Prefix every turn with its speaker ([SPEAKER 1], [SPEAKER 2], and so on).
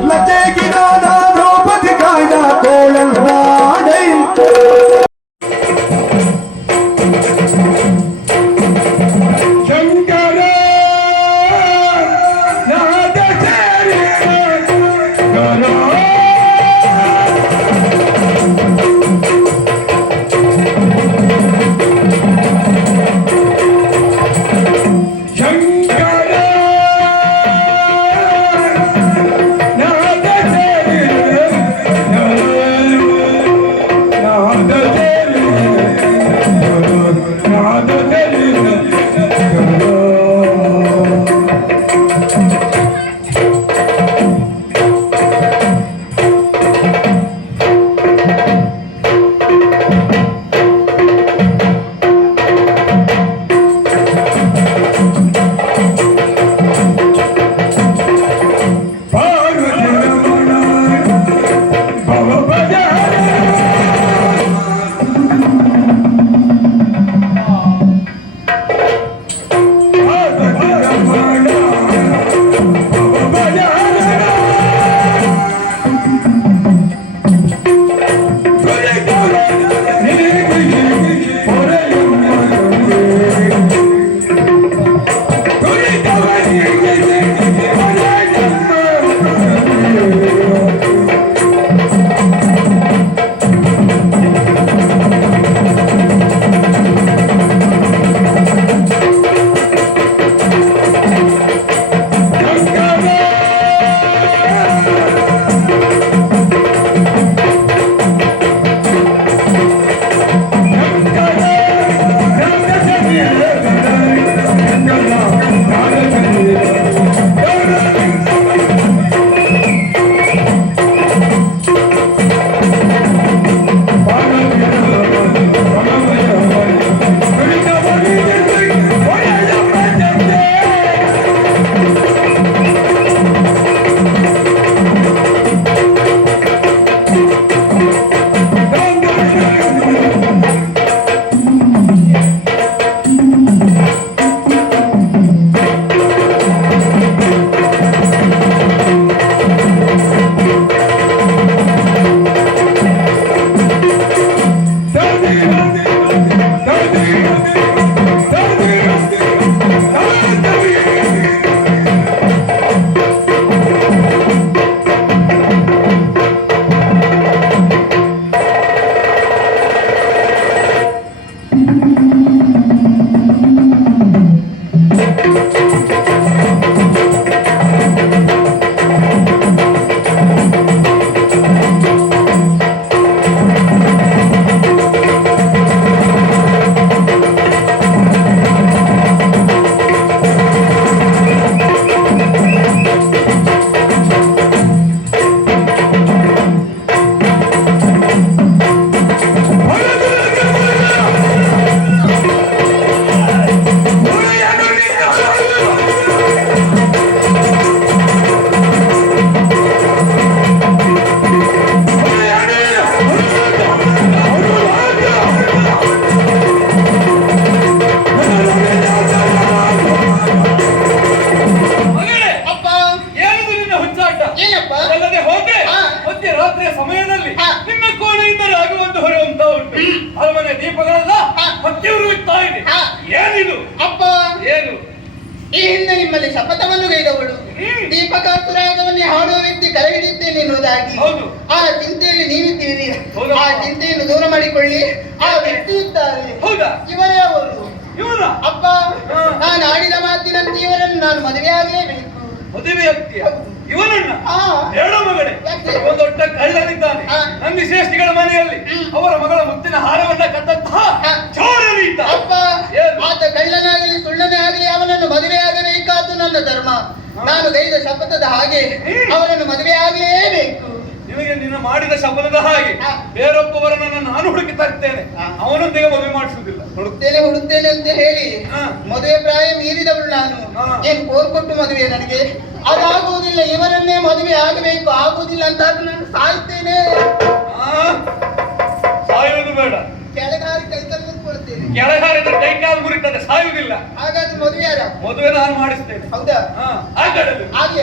[SPEAKER 1] Let's
[SPEAKER 2] take
[SPEAKER 1] it on. ನಿಮ್ಮಲ್ಲಿ ಶಪಥವನ್ನು ಗೈದವಳು. ದೀಪಕಾಸುರಾಗವನ್ನೇ ಹಾಡುವ ವ್ಯಕ್ತಿ ಕರೆ ಹಿಡಿಯುತ್ತೇನೆ ಎನ್ನುವುದಾಗಿ. ಆ ಚಿಂತೆಯಲ್ಲಿ ನೀವಿದ್ದೀರಿ. ಆ ಚಿಂತೆಯನ್ನು ದೂರ ಮಾಡಿಕೊಳ್ಳಿ. ಆ ವ್ಯಕ್ತಿ ಇದ್ದಾರೆ. ಇವರೇ ಅವರು.
[SPEAKER 2] ಇವನ
[SPEAKER 1] ಅಪ್ಪ. ನಾನು ಆಡಿದ ಮಾತಿನಂತೆ ಇವರನ್ನು ನಾನು ಮದುವೆಯಾಗಲೇಬೇಕು
[SPEAKER 2] ಮದುವೆ ಆಗ್ತೀಯ? ಇವನನ್ನ? ಹೇಳ ಮಗಳೇ? ಒಂದು ದೊಡ್ಡ ಕಳ್ಳನಿದ್ದಾನೆ. ನಂದಿ ಶ್ರೇಷ್ಠಿಗಳ ಮನೆಯಲ್ಲಿ ಅವರ ಮಗಳ ಮುತ್ತಿನ ಹಾರವನ್ನ ಕದ್ದಂತಹ
[SPEAKER 1] ನಾನು ಗೈದ ಶಪಥದ ಹಾಗೆ ಅವರನ್ನು ಮದುವೆ
[SPEAKER 2] ಆಗಲೇಬೇಕು. ನಿಮಗೆ ನಿನ್ನ ಮಾಡಿದ ಶಬ್ದದ ಹಾಗೆ. ಬೇರೊಬ್ಬವರನ್ನ ನಾನು ಹುಡುಕಿ ತರ್ತೇನೆ. ಅವನೊಂದಿಗೆ ಮದುವೆ ಮಾಡಿಸುವುದಿಲ್ಲ.
[SPEAKER 1] ಹುಡುಕ್ತೇನೆ ಹುಡುಕ್ತೇನೆ ಅಂತ ಹೇಳಿ. ಮದುವೆ ಪ್ರಾಯ ಮೀರಿದವಳು ನಾನು. ಏನ್ ಕೋರ್ಕೊಟ್ಟು ಮದುವೆ ನನಗೆ? ಅದಾಗುವುದಿಲ್ಲ ಇವರನ್ನೇ ಮದುವೆ ಆಗಬೇಕು. ಆಗುವುದಿಲ್ಲ ಅಂತ ನಾನು ಸಾಯ್ತೇನೆ?
[SPEAKER 2] ಸಾಯುವುದು ಬೇಡ.
[SPEAKER 1] ಕೆಳಗಾರಿ ಕೈ ನಿಂತ್ಕೊಳ್ತೇನೆ
[SPEAKER 2] ಕೆಳಗಾರಿದ ಕೈಕಾಲು ಮುರಿತದೆ ಸಾಯುವುದಿಲ್ಲ.
[SPEAKER 1] ಹಾಗಾದ್ರೆ ಮದುವೆ ಯಾರ
[SPEAKER 2] ಮದುವೆ ನಾನು ಮಾಡಿಸ್ತೇನೆ.
[SPEAKER 1] ಹೌದಾ?
[SPEAKER 2] ಹಾ
[SPEAKER 1] ಆಗ್ಲಿ